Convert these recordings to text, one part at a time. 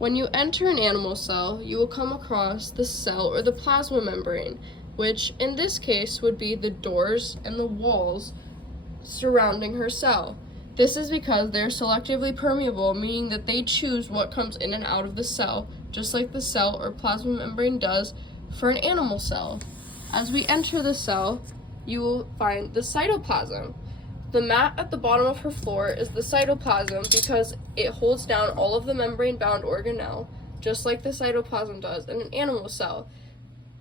When you enter an animal cell, you will come across the cell or the plasma membrane, which in this case would be the doors and the walls surrounding her cell. This is because they're selectively permeable, meaning that they choose what comes in and out of the cell, just like the cell or plasma membrane does for an animal cell. As we enter the cell, you will find the cytoplasm. The mat at the bottom of her floor is the cytoplasm because it holds down all of the membrane-bound organelle, just like the cytoplasm does in an animal cell.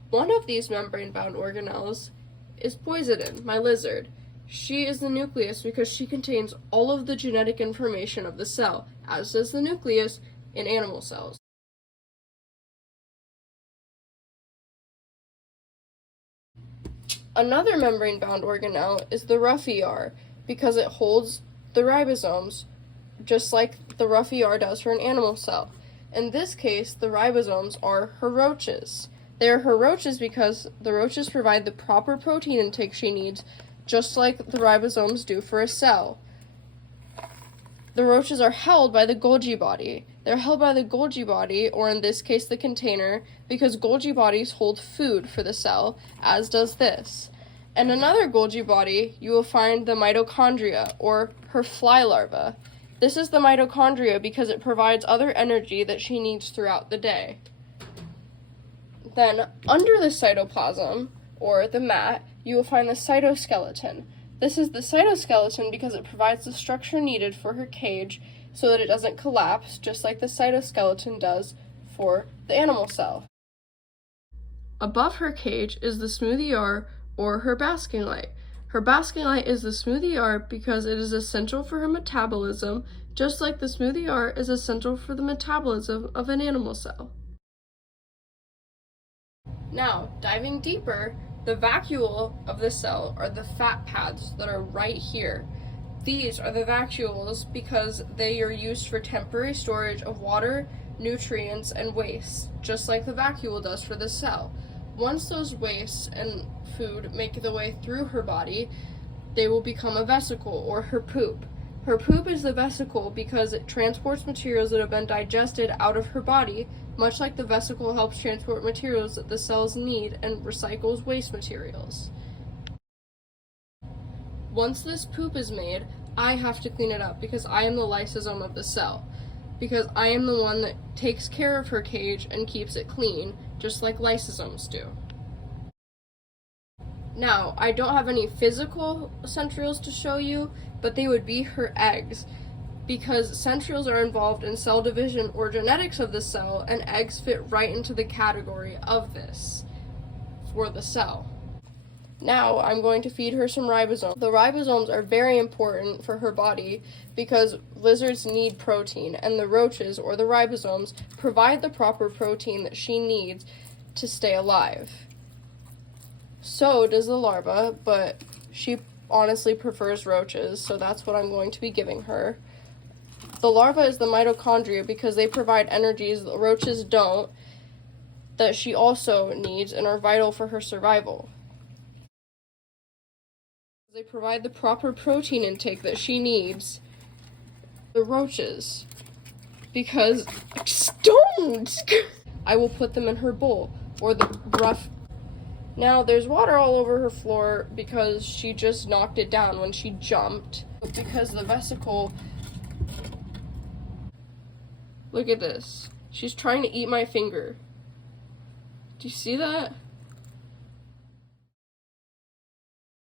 One of these membrane-bound organelles is poisiden, my lizard. She is the nucleus because she contains all of the genetic information of the cell, as does the nucleus in animal cells. Another membrane-bound organelle is the rough ER because it holds the ribosomes, just like the rough ER does for an animal cell. In this case, the ribosomes are her roaches. They are her roaches because the roaches provide the proper protein intake she needs, just like the ribosomes do for a cell. The roaches are held by the Golgi body. They're held by the Golgi body, or in this case the container, because Golgi bodies hold food for the cell, as does this. In another Golgi body, you will find the mitochondria, or her fly larva. This is the mitochondria because it provides other energy that she needs throughout the day. Then, under the cytoplasm, or the mat, you will find the cytoskeleton. This is the cytoskeleton because it provides the structure needed for her cage so that it doesn't collapse, just like the cytoskeleton does for the animal cell. Above her cage is the smooth ER, or her basking light. Her basking light is the smooth ER because it is essential for her metabolism, just like the smooth ER is essential for the metabolism of an animal cell. Now, diving deeper, the vacuole of the cell are the fat pads that are right here. These are the vacuoles because they are used for temporary storage of water, nutrients, and waste, just like the vacuole does for the cell. Once those wastes and food make the way through her body, they will become a vesicle, or her poop. Her poop is the vesicle because it transports materials that have been digested out of her body, much like the vesicle helps transport materials that the cells need and recycles waste materials. Once this poop is made, I have to clean it up because I am the lysosome of the cell, because I am the one that takes care of her cage and keeps it clean, just like lysosomes do. Now, I don't have any physical centrioles to show you, but they would be her eggs, because centrioles are involved in cell division or genetics of the cell, and eggs fit right into the category of this for the cell. Now, I'm going to feed her some ribosomes. The ribosomes are very important for her body because lizards need protein, and the roaches, or the ribosomes, provide the proper protein that she needs to stay alive. So does the larva, but she honestly prefers roaches, so that's what I'm going to be giving her. The larva is the mitochondria because they provide energies that roaches don't, that she also needs and are vital for her survival. They provide the proper protein intake that she needs. The roaches, because just don't. I will put them in her bowl, or the rough. Now there's water all over her floor because she just knocked it down when she jumped. Because the vesicle. Look at this. She's trying to eat my finger. Do you see that?